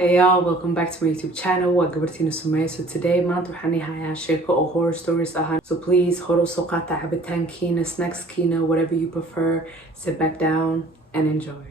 Hey y'all, welcome back to my YouTube channel. Waa gabartiina Sumaya. So today maanta waxaan hayaa sheeko oo horror stories ahaan. So please horo soo qaata cabitaankiina, snackskiina, whatever you prefer. Sit back down and enjoy.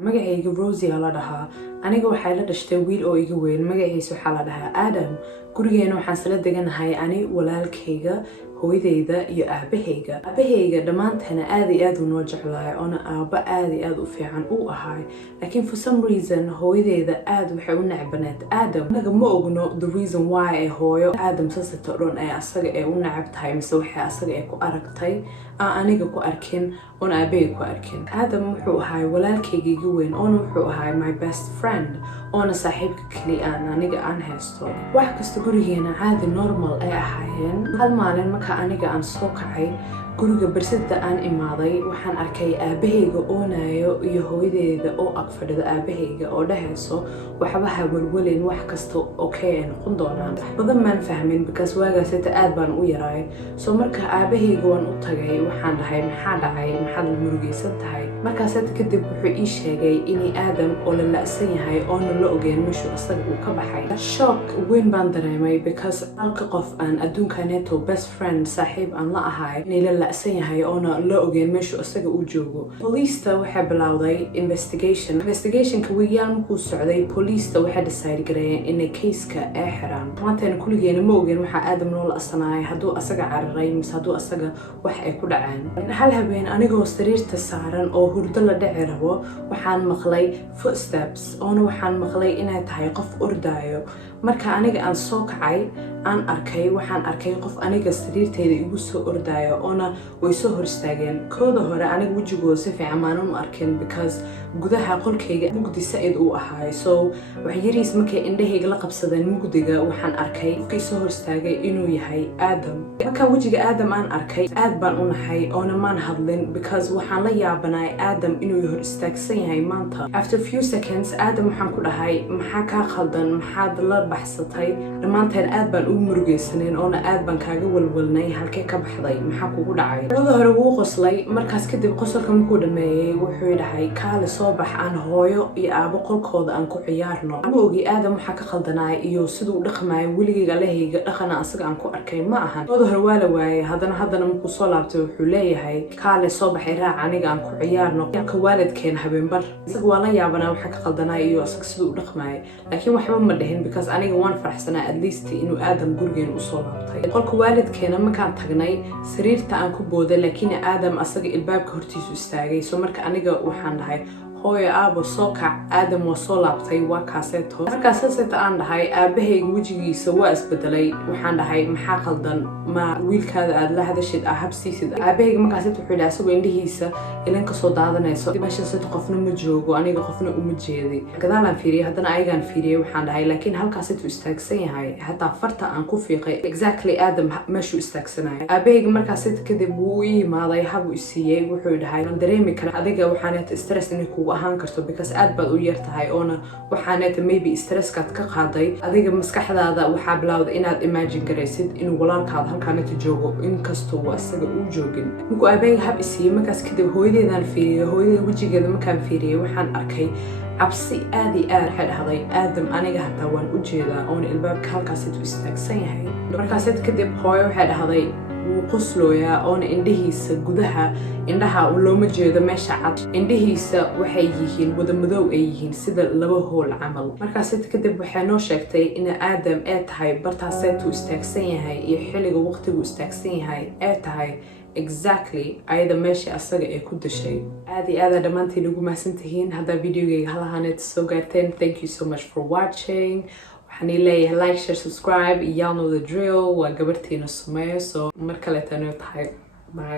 Magacayga Rosie la dhahaa. Aniga waxay la dhashtay wiil oo iga weyn. Magaciisa waxaa la dhahaa Adam. Gurigeena waxaan sala deganahay ani walaalkayga, hooyadeyda iyo aabahayga. Aabahayga dhamaanteena aad iyo aad u noo jeclahay oona aaba aad iyo aad u fiican u ahay. Laakiin for some reason hooyadeyda aad waxay u necbaneed Adam. Anaga ma ogno the reason why ay hooyo Adam sasato dhan ay asaga ay u necab tahay mise waxay asaga ay ku aragtay aniga ku arkin oona aabahayga ku arkin. Adam wuxuu ahay walaalkayga iga weyn oona wuxuu ahay my best friend oona saaxiibka kaliya aniga aan haysto. Wax kasta gurigeena caadi normal ay ahaayeen. Hal maalin marka aniga aan soo kacay guriga barsada aan imaaday waxaan arkay aabahayga oonayo iyo hooyadeyda oo ag fadhida aabahayga oo dhahayso waxbaha walwalin wax kasta okay noqon doonaan. Badan maan fahmin because waagaas aad baan u yaraay. So marka aabahayga waan u tagay waxaan dhahay maxaa dhacay maxaad murugaysan tahay. Markaas kadib wuxuu ii sheegay in Adam oo la la'san yahay oo la ogeyn meeshu asaga uu ka baxay. Shock weyn baan dareemay because halka qof aan adduunkaneeto best friend saaxiib aan la ahay in la yahay oona la ogeyn meeshu asaga uu joogo. Police waxay bilowday investigation ka weeyaan ku socday. Police waxay decide gareeyeen in case-ka ay xiraan. Maantaan kuligeena ma ogeyn waxa Adam loo la'sanaay haduu asaga cararay mise haduu asaga wax ay ku dhaceen. Hal habeen anigoo sariirta saaran oo hurdo la dhici rabo waxaan maqlay footsteps oona waxaan maqlay inay tahay qof ordaayo. Marka aniga aan soo kacay waxaan arkay qof aniga sariirteyda igu soo ordaayo oona way soo hor istaageen. Kooda hore aniga wajigooda si fiican maanan u arkin because gudaha qolkayga mugdi saaid uu ahay. So wax yariis markay indhahayga la qabsadeen mugdiga waxaan arkay qofkii soo hor istaagay inuu yahay Adam. Marka wajiga Adam aan arkay aad baan u naxay oona maan hadlin because waxaan la yaabanaay Adam inuu hor istaagsan yahay maanta. After few seconds Adam waxaan ku dhahay maxaa ka khaldan maxaad la baxsatay. Dhamaanteen aad baan u murugaysaneen oona aad baan kaaga walwalnay halkee ka baxday maxaa kugu dhacay. Labada hore wuu qoslay markaas kadib qosolka markuu dhameeyay wuxuu dhahay kaale soo bax aan hooyo iyo aabo qolkooda aan ku ciyaarno. Ma ogi Adam waxa ka khaldanay iyo siduu dhaqmay weligeyga lahayga dhaqana asaga aan ku arkay ma ahan. Labada hore waa la waayay haddana markuu soo laabtay wuxuu leeyahay kaale soo bax raac aniga aan ku ciyaarno. Ka waalidkeen habeenbar isaga waa la yaabanaa waxa ka khaldanay iyo asaga siduu dhaqmay laakiin waxba ma dhahin because aniga waan faraxsanaa at least inuu Adam gurigeena u soo laabtay. Qolka waalidkeena markaan tagnay sariirta aan ku booday laakiin Adam asaga ilbaabka hortiisu istaagay. So marka aniga waxaan dhahay hooyo aabo soo kac Adam waa soo laabtay waa kaaseeto. Markaas aan dhahay aabahayga wajigiisa waa isbedelay waxaan dhahay maxaa qaldan ma wiilkaada aad la hadashid habsiisid. Aabahayga markaas wuxuu dhahay asagoo indhihiisa ilan ka soo daadanayso meesha qofna ma joogo aniga qofna uma jeeday. Gadaalaan fiiriyay haddana ayagaan fiiriyay waxaan dhahay laakiin halkaas intuu istaagsan yahay hataa farta aan ku fiiqay exactly Adam meeshuu istaagsanay. Aabahayga markaas kadib wuu ii imaaday habu isiiyay wuxuu dhahay aan dareemi kara adiga waxaan stress inuu ahaan karto because aad baad u yartahay oona waxaanayta maybe stresskaad ka qaaday adiga maskaxdaada waxaa bilowday inaad imagine garaysid inuu walaalkaada halkaanita joogo inkastoo waa asaga uu joogin. Markuu aabahayga hab isiiyey markaas kadib hooyadeedaan fiiriyay hooyadeyda wajigeeda markaan fiiriyay waxaan arkay cabsi aad iyo aad waxay dhahday Adam aniga hataa waan u jeedaa oona ilbaabka halkaas intuu istaagsan yahay. Markaas kadib hooyo waxay dhahday wuu qoslooyaa oona indhihiisa gudaha indhaha looma jeedo meesha cad indhihiisa waxay yihiin wada madow ay yihiin sida laba hool camal. Markaas kadib waxay noo sheegtay in Adam ay tahay bartaaseetuu istaagsan yahay iyo xilliga waqtigu istaagsan yahay ay tahay exactly ayada meesha asaga ay ku dashay. aad iyo aad dhamaantiin ugu mahadsantihiin haddaa videogayga halahaneed soo gaarteen. Thank you so much for watching. waxaan leeyahay like share subscribe y'all know the drill. waa gabartiina Sumaya. So mar kale tan tahay bye.